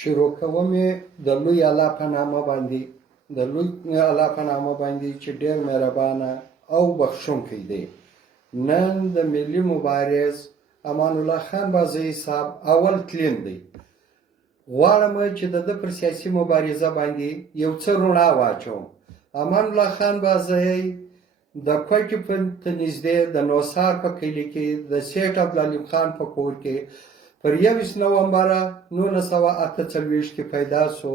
شروع کوم د لوی الله په نامه باندې چې ډېر مهربانه او بخښونکی دی. نن د ملي مبارز امان الله خان بازي صاحب اول تلین دی. غواړم چې د ده پر سیاسي مبارزه باندې یو څه رڼا واچوم. امان الله خان بازي د کوټې په نږدې د نوسار په کلي کې د سیټ عبدالعلیم خان په کور کې پر 21 نومبر 1948 کې پیدا شو.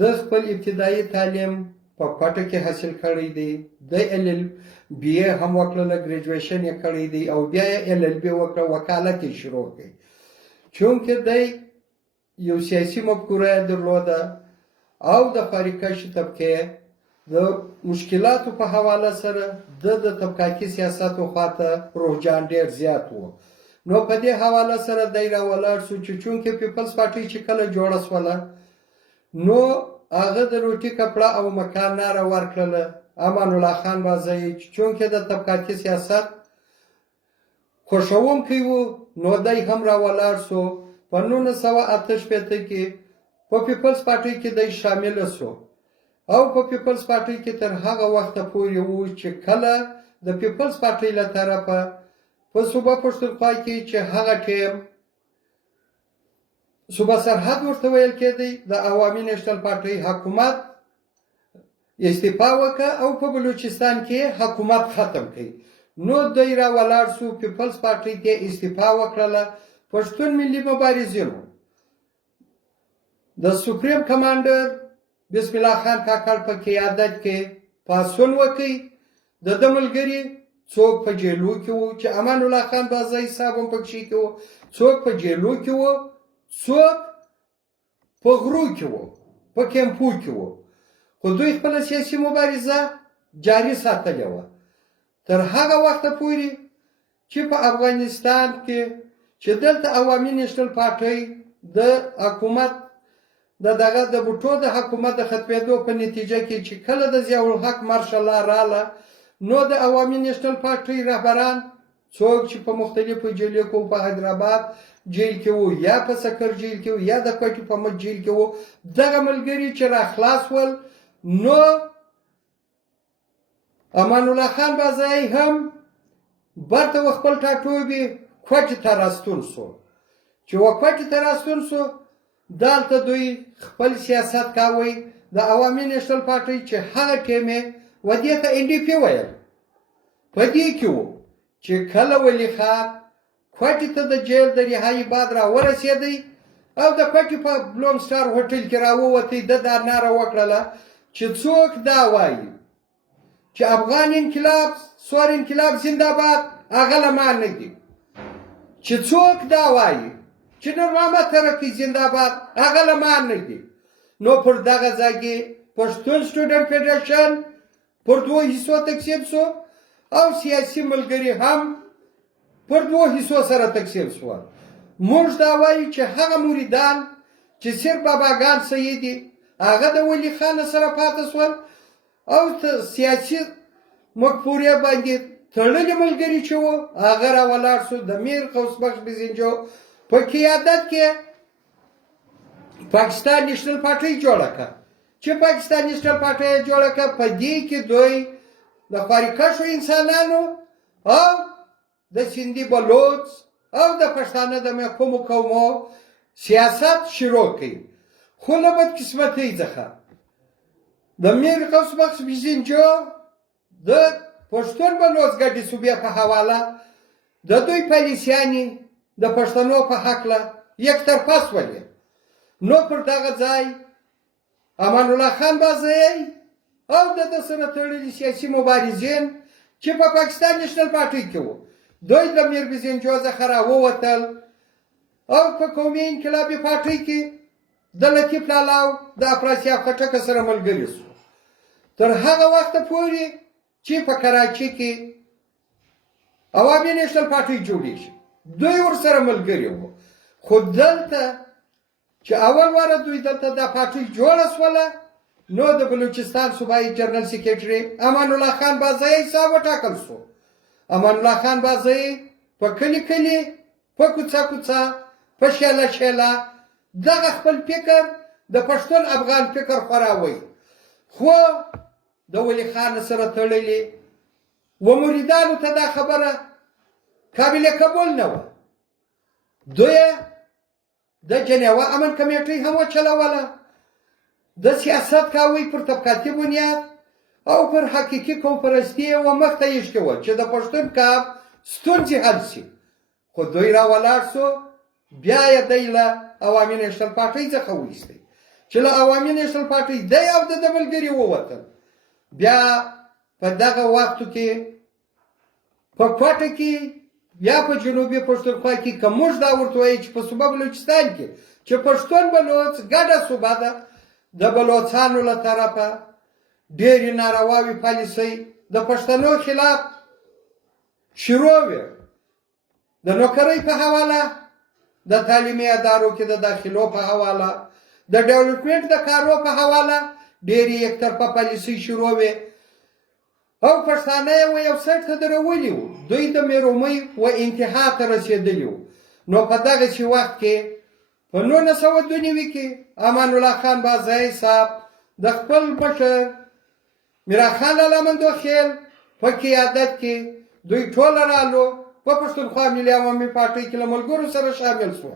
د خپل ابتدایي تعلیم په کوټه کې حاصل کړی دی. د LLB هم وکړله، ګریجویشن یې کړی دی او بیا یې LLB وکړه، وکالت یې شروع کړ. چونکې دی یو سیاسي مفکوره درلوده او د خارقشي طبقې د مشکلاتو په حواله سره د طبقاتي سیاستو خواته رجحان ډېر زیات و. نو په دې حواله سره دی راولاړ شو چې چونکې پیپلز پارټي چې کله جوړه شوله نو هغه د روټي کپړه او مکان ناره ورکړله امان الله خان بازي، چونکې د طبقاتي سیاست خوښوونکی و. نو دی هم راولاړ شو. په 1968 کې په پیپلز پارټي کې دی شامل شو او په پیپلز پارټي کې تر هغه وخته پورې و چې کله د پیپلز پارټي له طرفه په صوبه پښتونخوا کې چې هغه ټیم صوبه سرحد ورته ویل کېدی، د عوامي نیشنل پارټي حکومت استعفا وکړه او په بلوچستان کې حکومت ختم کړي. نو دی راولاړ شو، پیپلز پارټي ته استعفا وکړله. پښتون ملي مبارزینو د سپریم کمانډر بسم الله خان کاکړ په قیادت کې پاڅون وکړي. د ده ملګري څوک په جیلو کې وو چې امان الله خان بازي صاحب هم پکښې کې وو، څوک په جیلو کې وو، څوک په غرو کې وو، په کیمپو کې وو، خو دوی خپله سیاسي مبارزه جاري ساتلې وه تر هغه وخته پورې چې په افغانستان کې چې دلته عوامي نیشنل پارټۍ د حکومت د بوټو د حکومت د ختمېدو په نتیجه کې چې کله د ضیاءالحق مارشال لا راله نو د عوامي نیشنل پارټۍ رهبران څوک چې په مختلفو جیلو کې په حیدرآباد جیل کې وو، یا په سکر جیل کې وو، یا د کوټې په مټ جیل کې وو، دغه ملګري چې را خلاص ول نو امان الله خان بازي هم برته خپل ټاټوبي کوټې ته راستون شو. چې کوټې ته راستون شو دلته دوی خپل سیاست کاوه. د عوامي نیشنل پارټۍ چې هغه ټیم یې ودې ته NDP ویل، په دې کې وو چې کله ولي خان کوټې ته د جیل د رهایي بعد را ورسېدی او د کوټې په بلوم سټار هوټل کې راووتی. د دا ناره وکړله چې څوک دا وایي چې افغان انقلاب سور انقلاب زنده‌باد هغه له ما نه دي، چې څوک دا وایي چې نور محمد ترکی زنده‌باد هغه له ما نه دي. نو پر دغه ځای کې پښتون سټوډنټ فدرېشن پر دوه حصو تقسیم شو او سیاسي ملګري هم پر دوه حصو سره تقسیم شول. موږ دا وایو چې هغه مریدان چې صرف باباګان سید دي هغه د ولی خان سره پاتې شول او سیاسي مفکورې باندې تړلي ملګري چې وو هغه راولاړ شو. د میر قوس بخش بزنجو په قیادت کې پاکستان نیشنل پارټۍ جوړه کړه. چې پاکستان نیشنل پارټۍ جوړه کړه په دې کې دوی د خارقشو انسانانو او د سیندي بلوچ او د پښتانه د محکومو قومو سیاست شروع کړي. خو له بدقسمتۍ څخه د میر قوس بخش بزنجو د پښتون بلوچ ګډې صوبې په حواله د دوی پالیسیانې د پښتنو په هکله یکطرفه شولې. نو پر دغه ځای امان الله خان بازي او د ده سره تړلي سیاسي مبارزین چې په پاکستان نیشنل پارټۍ کې وو دوی د میر بزنجو څخه راووتل او په قومي انقلابي پارټۍ کې د لطیف لالاو د افراسیاب خټک سره ملګري شو تر هغه وخته پورې چې په کراچۍ کې عوامي نیشنل پارټۍ جوړې شي. دوی ورسره ملګري وو. خو دلته چې اول واره دوی دلته دا پارټۍ جوړه شوله نو د بلوچستان صوبایي جنرال سیکرټري امان الله خان بازي صاحب وټاکل شو. امان الله خان بازي په کلي کلي، په کوڅه کوڅه، په شیله شیله دغه خپل فکر د پښتون افغان فکر خوراوي خو د ولي خان سره تړلې و مریدانو ته دا خبره قابل قبول نه وه. دوی د جنیوا امن کمیټۍ هم وچلوله، د سیاست کاوی پر طبقاتي بنیاد او پر حقیقي قوم پرستي و مخته ایښې وه چې د پښتون قام ستونزې حل شي. خو دوی راولاړ سو، بیا یې دی له عوامي نیشنل پارټۍ څخه وایستی چې له عوامي نیشنل پارټۍ دی او د ملګري ووتل. بیا په دغه وختو کې په کوټه کې یا په جنوبي پښتونخوا کې که موږ دا ورته وایو چې په صوبه بلوچستان کې چې پښتون بلوچ ګډه صوبه ده، د بلوچانو له طرفه ډېرې نارواوې پالیسۍ د پښتنو خلاف شروع وې، د نوکرۍ په حواله، د تعلیمي ادارو کې د داخلو په حواله، د ډیولپمنټ د کارو په حواله ډېرې یکطرفه پالیسۍ شروع وې او پښتانه یې و یو سایډ ته درولي وو. دوی د میرومۍ و انتها ته رسېدلي وو. نو په دغسې وخت کې په 1992 کې امان الله خان بازی صاحب د خپل مشر میرخان لالا مندوخیل په قیادت کې دوی ټوله رالو په پښتونخوا ملي عوامي پارټۍ کې له ملګرو سره شامل شو.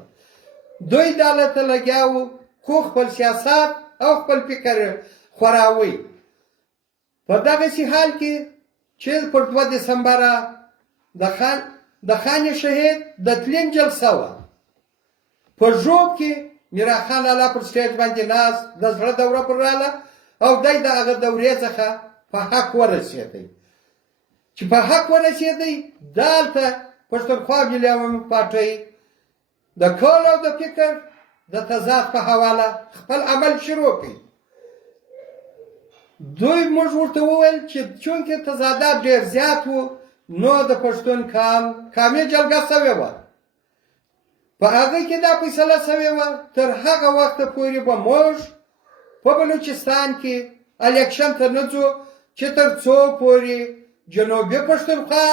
دوی دغه ته لګیا وو خو خپل سیاست او خپل فکر خوراوي. په دغسې حال کې چې پر 2 دسمبره د خان شهید د تلین جلسه وه، په ژوب کې میرخان لالا پر سټیج باندې ناست د زړه دوره پر راله او دی د هغه دورې څخه په حق ورسېدی. چې په حق ورسېدی دلته پښتونخوا ملي عوامي پارټۍ د کول او د فکر د تضاد په حواله خپل عمل شروع کړي. دوی موږ ورته وویل چې چونکې تضادات ډېر زیات وو نو د پښتون قامي جلګه سوې وه، په هغه کې دا فیصله سوې وه تر هغه وخته پورې به موږ په بلوچستان کې الیکشن ته نه ځو چې تر څو پورې جنوبي پښتونخوا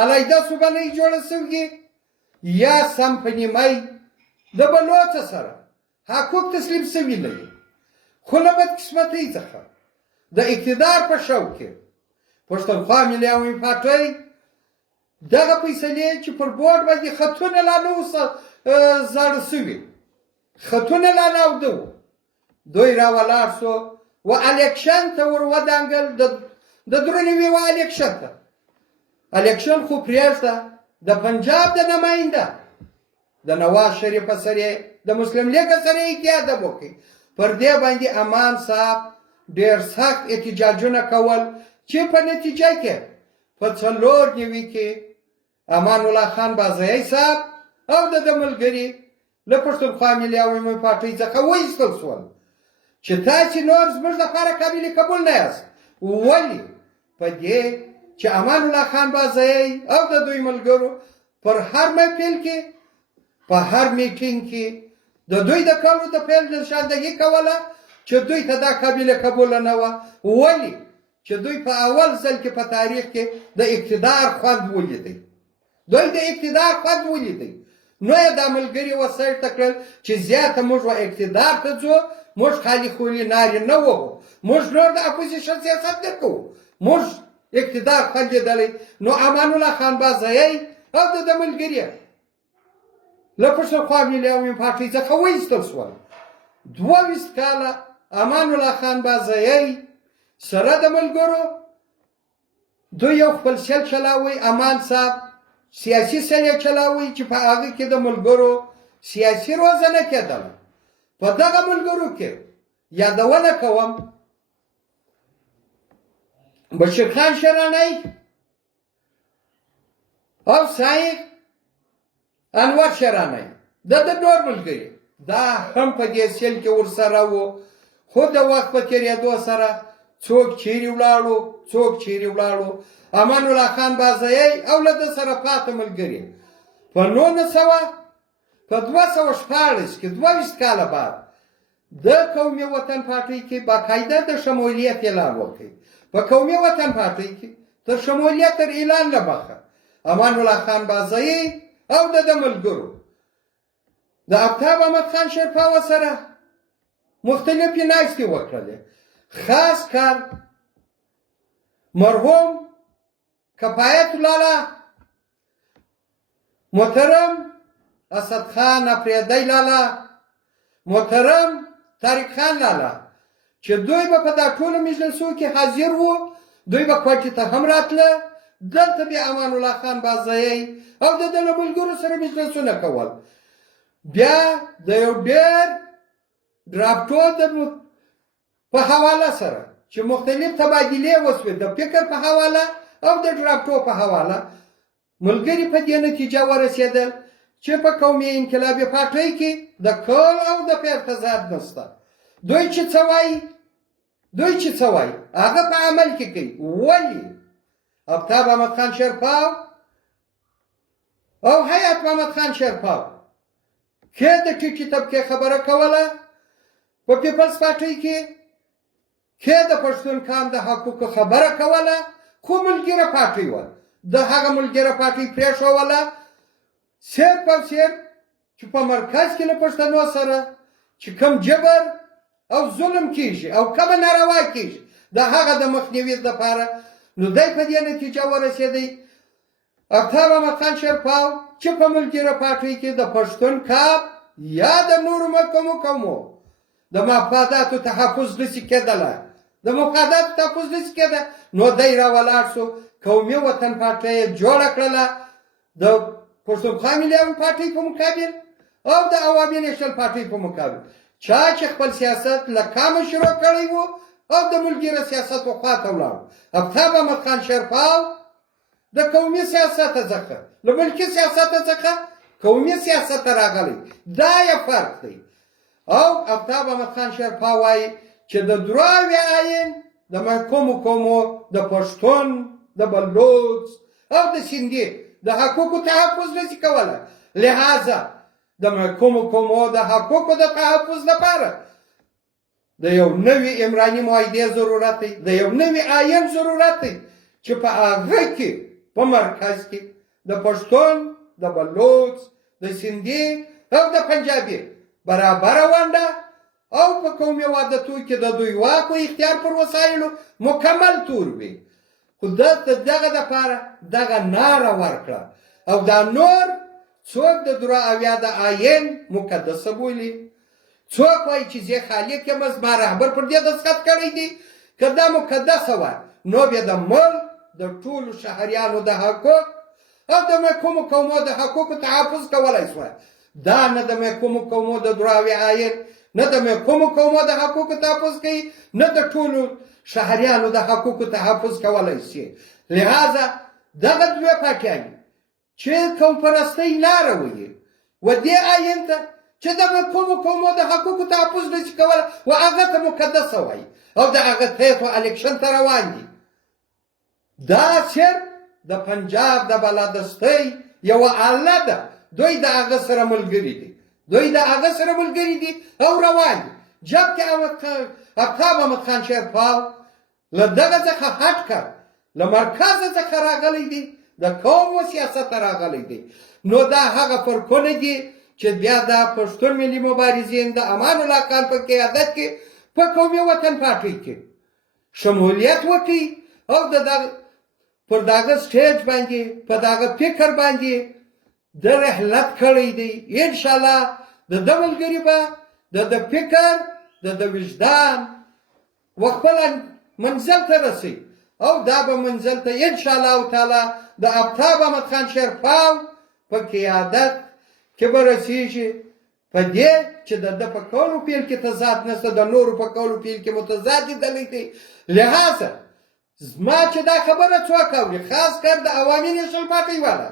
علیحده صوبه نه جوړه سوې یا سم په نیمایي د بلوڅ سره حقوق تسلیم سوي نه وي. خو له بدقسمتۍ څخه د اقتدار په شوق کې پښتونخوا ملي عوامي پارټۍ دغه فیصلې چې پر بورډ باندې خطونه لا نه وو زاړه سوي، خطونه لا نه اوده وو، دوی راولاړ سو و الیکشن ته ور ودانګل. د درنوي و الیکشن ته الیکشن خو پرېږده د پنجاب د نماینده د نواز شریف سره د مسلم لیگ سره یې قیادت وکړي. پر دې باندې امان صاحب ډېر سخت احتجاجونه کول چې په نتیجه کې په 94 کې امان الله خان بازی صاحب او د ملګري له پښتونخوا ملي عوامي پارټۍ څخه وایستل شول چې تاسې نور زموږ لپاره قابل قبول نه یاست. ولې؟ په دې چې امان الله خان بازی او د دوی ملګرو پر هر محفل کې په هر میټینګ کې د دوی د کولو د پیل نشاندهي کوله چې دوی ته دا قابل قبول نه وه. ولې؟ چې دوی په اول ځل کې په تاریخ کې د اقتدار خوند ولیدی، دوی د اقتدار خوند ولیدی. نو یې دا ملګري وسایل ته کړل چې زیاته موږ و اقتدار ته ځو، موږ خالي خولي نارې نه وهو، موږ نور د اپوزیشن سیاست نه کوو، موږ اقتدار خوند لیدلی. نو امان الله خان بازی او د ملګري له پښتونخوا ملي عوامي پارټۍ څخه وایستل شول. 22 کاله امان الله خان بازی سره د ملګرو دوی یو خپل سیل چلاوی. امان صاحب سیاسي سیل یې چلاوی چې په هغه کې د ملګرو سیاسي روزنه کېدله. په دغه ملګرو کې یادونه کوم بشیر خان شرانی او سایق انور شرانی د نور ملګري دا هم په دې سیل کې ورسره وو. خو د وخت په تېرېدو سره څوک چیرې ولاړو څوک چیرې ولاړو. امان الله خان بازی او له ده سره پاته ملګري په 216 کې 22 کاله بعد د قومي وطن پارټۍ کې باقاعده د شمولیت اعلان وکړي. په قومي وطن پارټۍ کې تر شمولیت تر اعلان نه مخه امان الله خان بازی او د ملګرو د آفتاب احمد خان شیرپا سره مختلفې ناستې وکړلې. خاص کار مرحوم کفایت لالا، محترم اسد خان اپریدی لالا، محترم طارق خان لالا، چې دوی به په دا ټولو مجلسو کې حاضر وو. دوی به کوټې ته هم راتله. دلته بیا امان الله خان بازایی او د ده له ملګرو سره مجلسونه کول. بیا د یو ډېر ډراپټو په حواله سره چې مختلف تبادلې وسوې، د فکر په حواله او د ډراپټو په حواله، ملګري په دې نتیجه ورسېدل چې په قومي انقلابي پارټۍ کې د کول او د پیر تضاد نشته. دوی چې څه وایي هغه په عمل کې کوي. ولې آفتاب احمد خان شیرپا او حیات محمد خان شیرپا کې د ټیټې طبقې خبره کوله په پیپلز پارټۍ کې د پښتون قام د حقوقو خبره کوله، خو ملګره پارټۍ وه. د هغه ملګره پارټۍ پرېښوله صرف او صرف چې په مرکز کې له پښتنو سره چې کوم جبر او ظلم کیږي او کومه ناروا کیږي د هغه د مخنیوي لپاره. نو دی په دې نتیجه ورسېدی آفتاب احمد خان شیرپا چې په ملګره پارټۍ کې د پښتون قام یا د نورو محکومو قومو د مفاداتو تحفظ نشي کېدلی، د مفاداتو تحفظ نشي کېدی. نو دی راولاړ شو، قومي وطن پارټۍ یې جوړه کړله د پښتونخوا ملي پارټۍ په مقابل او د عوامي نیشنل پارټۍ په مقابل. چا چې خپل سیاست له کامه شروع کړی و او د ملګرو سیاست خواته ولاړ. آفتاب احمد خان شیرپا د قومي سیاست څخه له ملکي سیاست څخه قومي سیاست راغلی. دا یې فرق دی. او آفتاب احمد خان شیرپا وایي چې د دراوي آئین د محکومو قومو د پښتون، د بلوچ او د سیندي د حقوقو تحفظ نشي کولی. لہذا د محکومو قومو د حقوقو د تحفظ لپاره د یو نوي عمراني معاهدې ضرورت دی، د یو نوي آئین ضرورت دی چې په هغه کې په مرکز کې د پښتون، د بلوچ، د سیندي او د پنجابي برابره ونډه او په قومي وحدتو کې د دوی واک او اختیار پر وسایلو مکمل تور وي. خو دغه دپاره دغه ناره ورکړه او دا نور څوک د درې اویا د آئین مقدسه بولي، څوک وایي چې زه خالق یم، زما رهبر پر دې دستخط کړی دی. که دا مقدسه وه نو بیا د ملک د ټولو شهریانو د حقوق او د محکومو قومو د حقوقو تحفظ کولی شوه. دا نه د محکومو قومو د دراوي آئین، نه د محکومو قومو د حقوقو تحفظ کوي، نه د ټولو شهریانو د حقوقو تحفظ کولی شي. لہذا دغه دوه پارټیانې چې قوم پرستۍ لاره وهي و دې آئین ته چې د محکومو قومو د حقوقو تحفظ نشي کولی و هغه ته مقدسه وایي او د هغه تحت و الیکشن ته روان دي. دا صرف د پنجاب د بالادستۍ یوه آله ده. دوی د هغه سره ملګري دي او روان دي. جبکې آفتاب احمد خان شیرپا له دغه څخه هټ کړ، له مرکزه څخه راغلی دی، د قوم و سیاست راغلی دی. نو دا هغه فرقونه دي چې بیا د پښتون ملي مبارزین د امان الله خان په قیادت کې په قومي وطن پارټۍ کې شمولیت وکړي او پر دغه سټیج باندې په دغه فکر باندې د رحلت کړی دی. انشاءالله د ده ملګري به د فکر د وجدان و خپل منزل ته رسي او دا به منزل ته انشاءالله تعالی د آفتاب احمد خان شیرپا په قیادت کې به رسیږي. په دې چې د ده په کولو پیل کې تضاد نشته، د نورو په کولو پیل کې متضاد لیدلی دی. لہذا زما چې دا خبره څوک اوري، خاص کر د عوامي نیشنل پارټۍ والا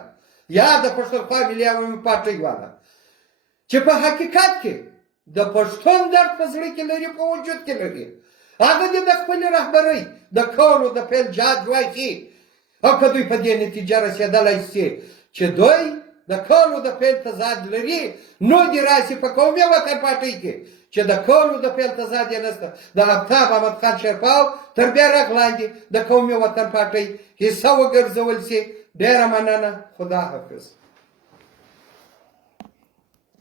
یا د پښتونخوا ملي عوامي پارټۍ والا چې په حقیقت کې د پښتون درد په زړه کې لري، په وجود کې لري، هغه دې د خپلې رهبرۍ د کولو د پیل جهاد واخلي. او که دوی په دې نتیجه رسېدلی شي چې دوی د کولو د پیل تضاد لري، نو دې راسي په قومي وطن پارټۍ کې چې د کولو د پیل تضاد یې نشته، د آفتاب احمد خان شیرپا تر بیرغ لاندې د قومي وطن پارټۍ حصه وګرځول شي. ډېره مننه. خدا حافظ.